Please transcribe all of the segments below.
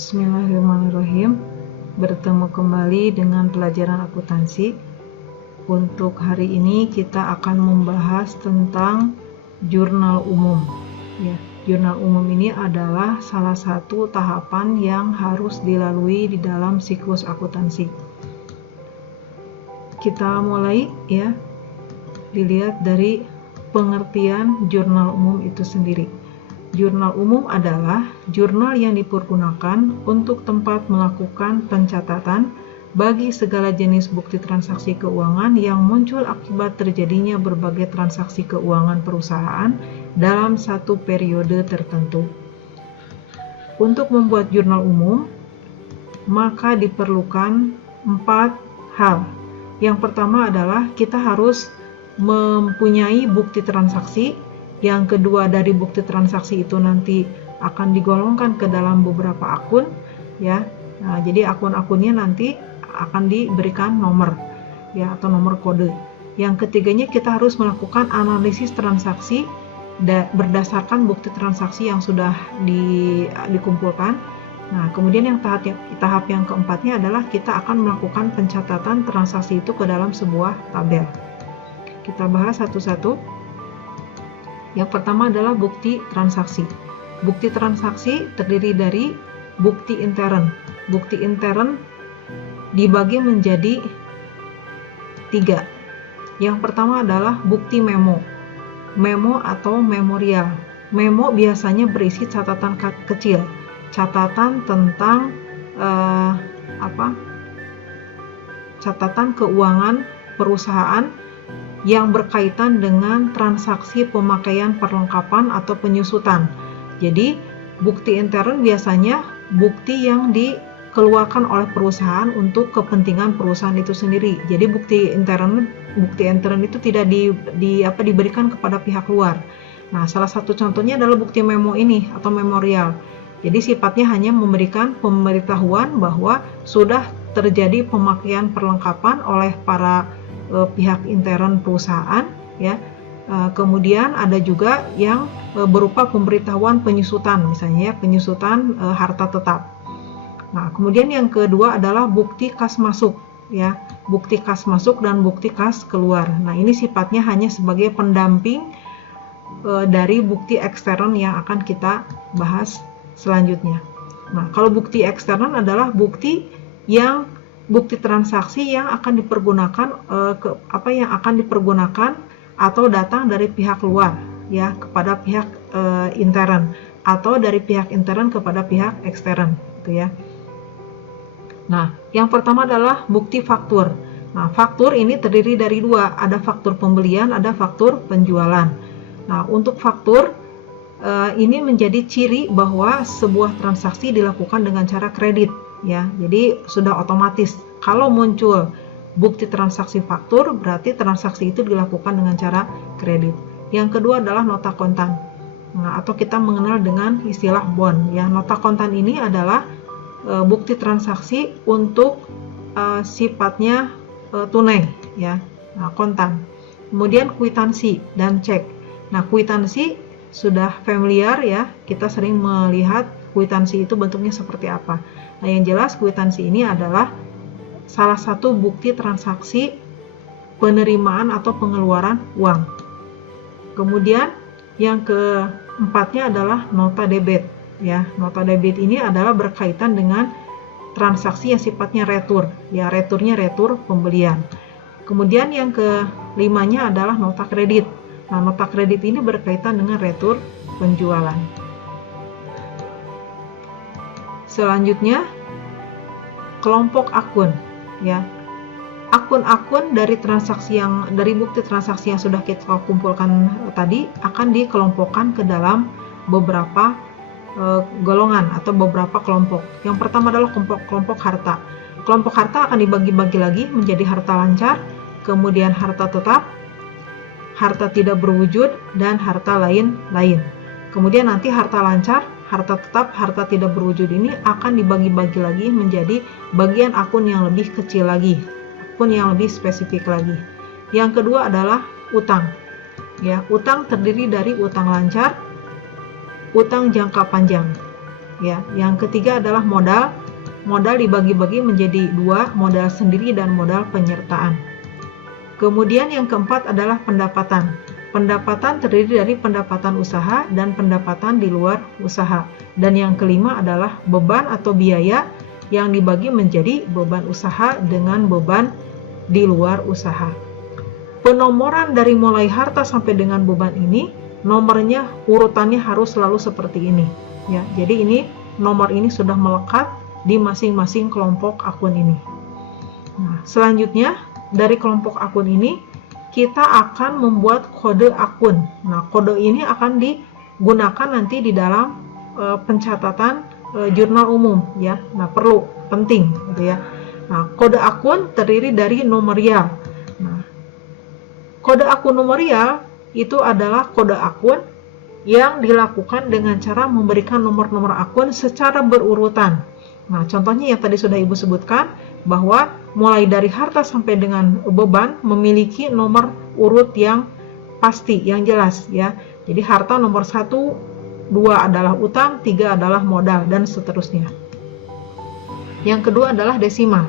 Bismillahirrahmanirrahim. Bertemu kembali dengan pelajaran akuntansi. Untuk hari ini kita akan membahas tentang jurnal umum. Ya, jurnal umum ini adalah salah satu tahapan yang harus dilalui di dalam siklus akuntansi. Kita mulai ya. Dilihat dari pengertian jurnal umum itu sendiri. Jurnal umum adalah jurnal yang dipergunakan untuk tempat melakukan pencatatan bagi segala jenis bukti transaksi keuangan yang muncul akibat terjadinya berbagai transaksi keuangan perusahaan dalam satu periode tertentu. Untuk membuat jurnal umum, maka diperlukan 4 hal. Yang pertama adalah kita harus mempunyai bukti transaksi. Yang kedua, dari bukti transaksi itu nanti akan digolongkan ke dalam beberapa akun ya. Nah, jadi akun-akunnya nanti akan diberikan nomor ya atau nomor kode. Yang ketiganya, kita harus melakukan analisis transaksi berdasarkan bukti transaksi yang sudah dikumpulkan. Nah, kemudian yang tahap yang keempatnya adalah kita akan melakukan pencatatan transaksi itu ke dalam sebuah tabel. Kita bahas satu-satu. Yang pertama adalah bukti transaksi. Bukti transaksi terdiri dari bukti intern. Bukti intern dibagi menjadi 3. Yang pertama adalah bukti memo. Memo atau memorial. Memo biasanya berisi catatan kecil. Catatan tentang catatan keuangan perusahaan yang berkaitan dengan transaksi pemakaian perlengkapan atau penyusutan. Jadi, bukti intern biasanya bukti yang dikeluarkan oleh perusahaan untuk kepentingan perusahaan itu sendiri. Jadi, bukti intern itu tidak diberikan kepada pihak luar. Nah, salah satu contohnya adalah bukti memo ini atau memorial. Jadi, sifatnya hanya memberikan pemberitahuan bahwa sudah terjadi pemakaian perlengkapan oleh para pihak intern perusahaan ya. Kemudian ada juga yang berupa pemberitahuan penyusutan, misalnya ya, penyusutan harta tetap. Nah, kemudian yang kedua adalah bukti kas masuk ya, bukti kas masuk dan bukti kas keluar. Nah, ini sifatnya hanya sebagai pendamping dari bukti ekstern yang akan kita bahas selanjutnya. Nah, kalau bukti ekstern adalah bukti transaksi yang akan dipergunakan atau datang dari pihak luar ya kepada pihak intern atau dari pihak intern kepada pihak ekstern gitu ya. Nah, yang pertama adalah bukti faktur. Nah, faktur ini terdiri dari 2, ada faktur pembelian, ada faktur penjualan. Nah, untuk faktur ini menjadi ciri bahwa sebuah transaksi dilakukan dengan cara kredit ya. Jadi sudah otomatis kalau muncul bukti transaksi faktur berarti transaksi itu dilakukan dengan cara kredit. Yang kedua adalah nota kontan. Nah, atau kita mengenal dengan istilah bond ya. Nota kontan ini adalah bukti transaksi untuk sifatnya tunai ya. Nah, kontan. Kemudian kwitansi dan cek. Nah, kwitansi sudah familiar ya. Kita sering melihat kwitansi itu bentuknya seperti apa. Nah, yang jelas kwitansi ini adalah salah satu bukti transaksi penerimaan atau pengeluaran uang. Kemudian yang keempatnya adalah nota debit ya. Nota debit ini adalah berkaitan dengan transaksi yang sifatnya retur ya, returnya retur pembelian. Kemudian yang kelimanya adalah nota kredit. Nah, nota kredit ini berkaitan dengan retur penjualan. Selanjutnya kelompok akun ya. Akun-akun dari bukti transaksi yang sudah kita kumpulkan tadi akan dikelompokkan ke dalam beberapa golongan atau beberapa kelompok. Yang pertama adalah kelompok harta. Kelompok harta akan dibagi-bagi lagi menjadi harta lancar, kemudian harta tetap, harta tidak berwujud, dan harta lain-lain. Kemudian nanti harta lancar, harta tetap, harta tidak berwujud ini akan dibagi-bagi lagi menjadi bagian akun yang lebih kecil lagi, akun yang lebih spesifik lagi. Yang kedua adalah utang. Ya, utang terdiri dari utang lancar, utang jangka panjang. ya. Yang ketiga adalah modal. Modal dibagi-bagi menjadi dua, modal sendiri dan modal penyertaan. Kemudian yang keempat adalah pendapatan. Pendapatan terdiri dari pendapatan usaha dan pendapatan di luar usaha. Dan yang kelima adalah beban atau biaya yang dibagi menjadi beban usaha dengan beban di luar usaha. Penomoran dari mulai harta sampai dengan beban ini, nomornya urutannya harus selalu seperti ini, ya. Jadi ini nomor ini sudah melekat di masing-masing kelompok akun ini. Nah, selanjutnya dari kelompok akun ini kita akan membuat kode akun. Nah, kode ini akan digunakan nanti di dalam pencatatan jurnal umum, ya. Nah, penting gitu ya. Nah, kode akun terdiri dari nomorial. Nah, kode akun nomorial itu adalah kode akun yang dilakukan dengan cara memberikan nomor-nomor akun secara berurutan. Nah, contohnya yang tadi sudah Ibu sebutkan, bahwa mulai dari harta sampai dengan beban memiliki nomor urut yang pasti, yang jelas, ya. Jadi harta nomor 1, 2 adalah utang, 3 adalah modal, dan seterusnya. Yang kedua adalah desimal.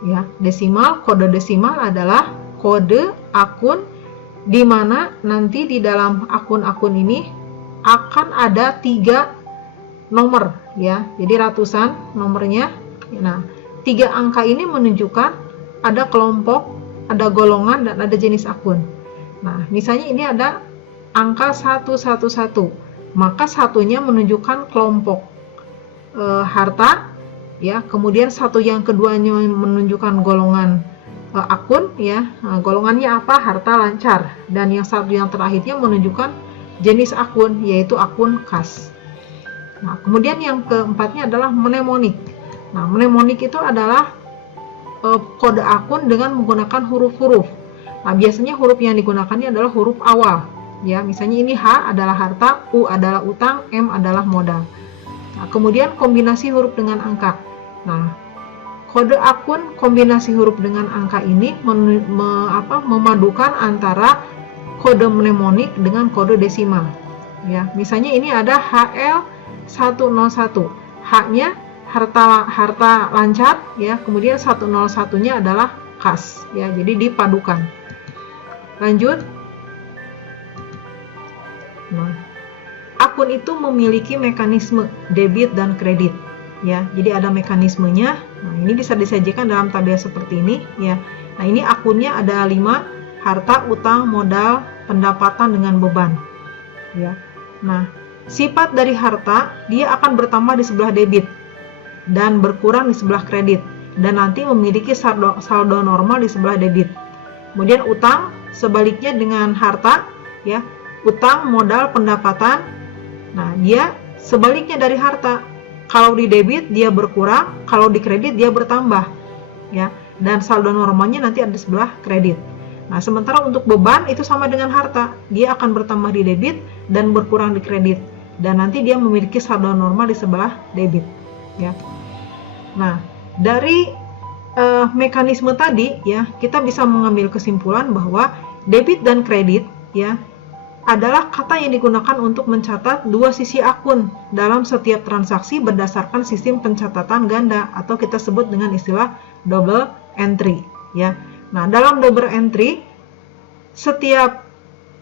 Ya, desimal, kode desimal adalah kode akun di mana nanti di dalam akun-akun ini akan ada 3 nomor, ya. Jadi ratusan nomornya. Nah, 3 angka ini menunjukkan ada kelompok, ada golongan, dan ada jenis akun. Nah, misalnya ini ada angka 111, maka satunya menunjukkan kelompok harta, ya. Kemudian satu yang keduanya menunjukkan golongan akun, ya. Nah, golongannya apa? Harta lancar. Dan yang satu yang terakhirnya menunjukkan jenis akun, yaitu akun kas. Nah, kemudian yang keempatnya adalah mnemonik. Nah, mnemonik itu adalah kode akun dengan menggunakan huruf-huruf. Nah, biasanya huruf yang digunakannya adalah huruf awal, ya. Misalnya ini H adalah harta, U adalah utang, M adalah modal. Nah, kemudian kombinasi huruf dengan angka. Nah, kode akun kombinasi huruf dengan angka ini memadukan antara kode mnemonik dengan kode desimal, ya. Misalnya ini ada HL101, H-nya harta lancar, ya. Kemudian 101-nya adalah kas, ya. Jadi dipadukan. Lanjut. Nah, akun itu memiliki mekanisme debit dan kredit, ya. Jadi ada mekanismenya. Nah, ini bisa disajikan dalam tabel seperti ini, ya. Nah, ini akunnya ada 5, harta, utang, modal, pendapatan dengan beban, ya. Nah, sifat dari harta, dia akan bertambah di sebelah debit dan berkurang di sebelah kredit, dan nanti memiliki saldo normal di sebelah debit. Kemudian utang sebaliknya dengan harta, ya. Utang, modal, pendapatan. Nah, dia sebaliknya dari harta. Kalau di debit dia berkurang, kalau di kredit dia bertambah, ya. Dan saldo normalnya nanti ada di sebelah kredit. Nah, sementara untuk beban itu sama dengan harta, dia akan bertambah di debit dan berkurang di kredit, dan nanti dia memiliki saldo normal di sebelah debit, ya. Nah, dari mekanisme tadi, ya, kita bisa mengambil kesimpulan bahwa debit dan kredit, ya, adalah kata yang digunakan untuk mencatat dua sisi akun dalam setiap transaksi berdasarkan sistem pencatatan ganda, atau kita sebut dengan istilah double entry, ya. Nah, dalam double entry, setiap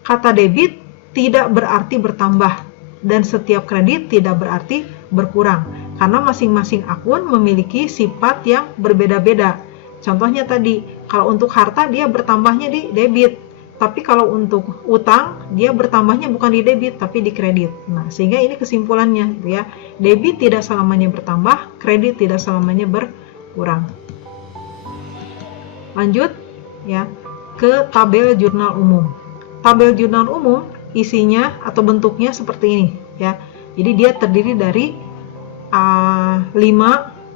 kata debit tidak berarti bertambah dan setiap kredit tidak berarti berkurang, karena masing-masing akun memiliki sifat yang berbeda-beda. Contohnya tadi, kalau untuk harta dia bertambahnya di debit, tapi kalau untuk utang dia bertambahnya bukan di debit tapi di kredit. Nah, sehingga ini kesimpulannya, ya. Debit tidak selamanya bertambah, kredit tidak selamanya berkurang. Lanjut, ya, ke tabel jurnal umum. Tabel jurnal umum isinya atau bentuknya seperti ini, ya. Jadi dia terdiri dari 5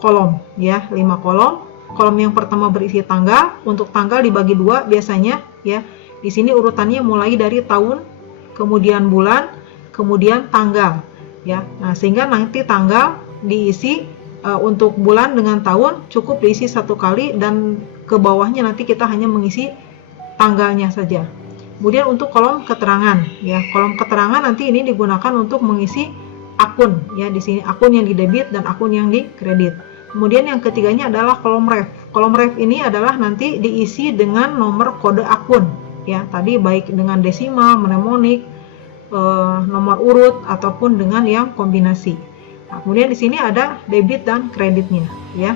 kolom, ya, 5 kolom. Kolom yang pertama berisi tanggal. Untuk tanggal dibagi 2 biasanya, ya. Di sini urutannya mulai dari tahun, kemudian bulan, kemudian tanggal, ya. Nah, sehingga nanti tanggal diisi untuk bulan dengan tahun cukup diisi 1 kali, dan ke bawahnya nanti kita hanya mengisi tanggalnya saja. Kemudian untuk kolom keterangan, ya, kolom keterangan nanti ini digunakan untuk mengisi akun ya. Di sini akun yang di debit dan akun yang di kredit. Kemudian yang ketiganya adalah kolom ref. Kolom ref ini adalah nanti diisi dengan nomor kode akun ya. Tadi baik dengan desimal, mnemonik, nomor urut ataupun dengan yang kombinasi. Nah, kemudian di sini ada debit dan kreditnya ya.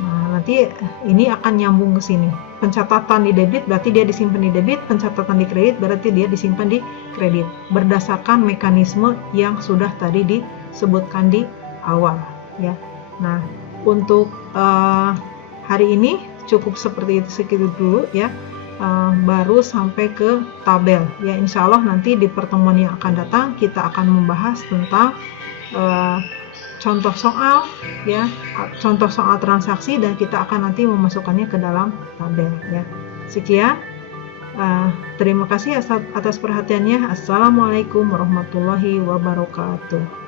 Nah, nanti ini akan nyambung ke sini. Pencatatan di debit berarti dia disimpan di debit, pencatatan di kredit berarti dia disimpan di kredit. Berdasarkan mekanisme yang sudah tadi disebutkan di awal ya. Nah, untuk hari ini cukup seperti itu segitu dulu ya. Baru sampai ke tabel ya. Insya Allah nanti di pertemuan yang akan datang kita akan membahas tentang contoh soal ya, contoh soal transaksi, dan kita akan nanti memasukkannya ke dalam tabel ya. Sekian, terima kasih atas perhatiannya. Assalamualaikum warahmatullahi wabarakatuh.